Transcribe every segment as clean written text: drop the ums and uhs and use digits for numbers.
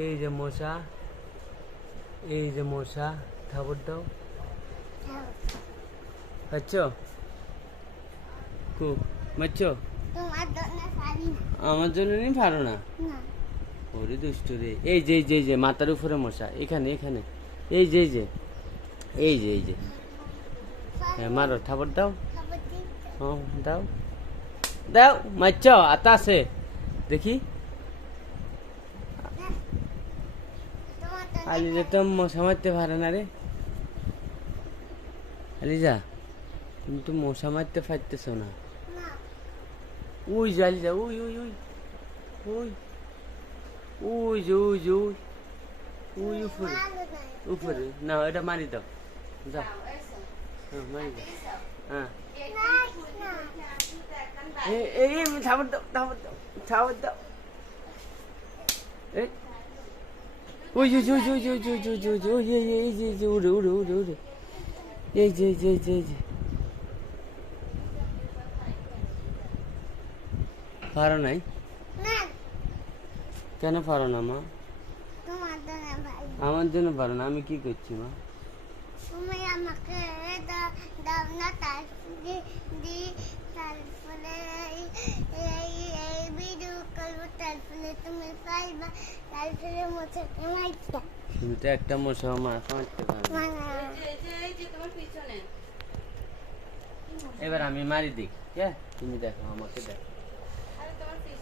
এই যে মশা, এই যে মশা, থাপড় দাও। খাচ্ছ? খুব মারছ? আমার জন্য নিয়ে পারো না। ওরে দুষ্টু রে। এই যে এই যে এই যে মাথার উপরে মশা, এখানে এখানে, এই যে এই যে এই যে এই যে, হ্যাঁ মারো, থাপড় দাও। হ্যাঁ দাও দাও, মারছ? আতা আছে দেখি। আলিজা তো মশা মারতে পারে না রে। আলিজা তুমি তো মশা মারতে পারতেছ না। ওই যে আলিজা, ওই ওই ওই ওই ওই যে ওই যে ওই ওই উপরে উপরে, না এটা মারি দাও, যাও। হ্যাঁ মারি দাও। হ্যাঁ এই থাপড় দাও, থাপড় দাও, থাপড় দাও। এই ওই যে ওই যে ওই যে ওই যে ওই যে ওই যে ওই যে ওই যে এই যে এই যে উড়ে উড়ে উড়ে উড়ে, এই যে এই যে এই যে এই যে। পারো নাই? কেন পারো না মা? আমার জন্য পারো না, আমি কি করছি মা? তুমি আমাকে দাও না, তারপরে এই ভিডিও করবো, তারপরে তুমি পাইবা, তারপরে মশাকে মারতে। কিন্তু একটা মশা মারতে পারো না। এবার আমি মারি দিই, হ্যাঁ তুমি দেখো, আমাকে দেখো,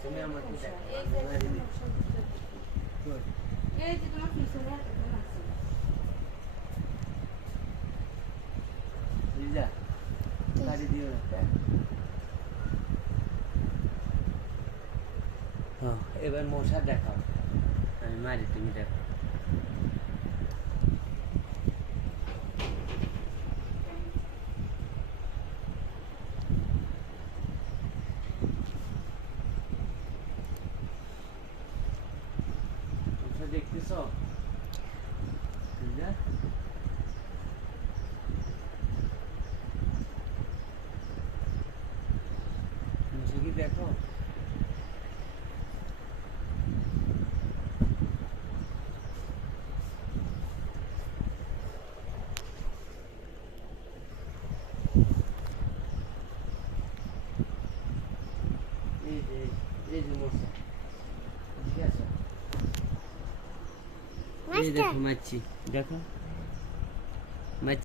তুমি আমাকে দেখো, আমি মারি দিই। লিজা, গাড়ি দিও না। হ্যাঁ, এবার মশা দেখাও, আমি মারি, তুমি দেখো। মশা দেখতেছ? লিজা, মশা কি দেখো? এই যে এই যে মশা, ঠিক আছে, এই দেখো মারছি, দেখো।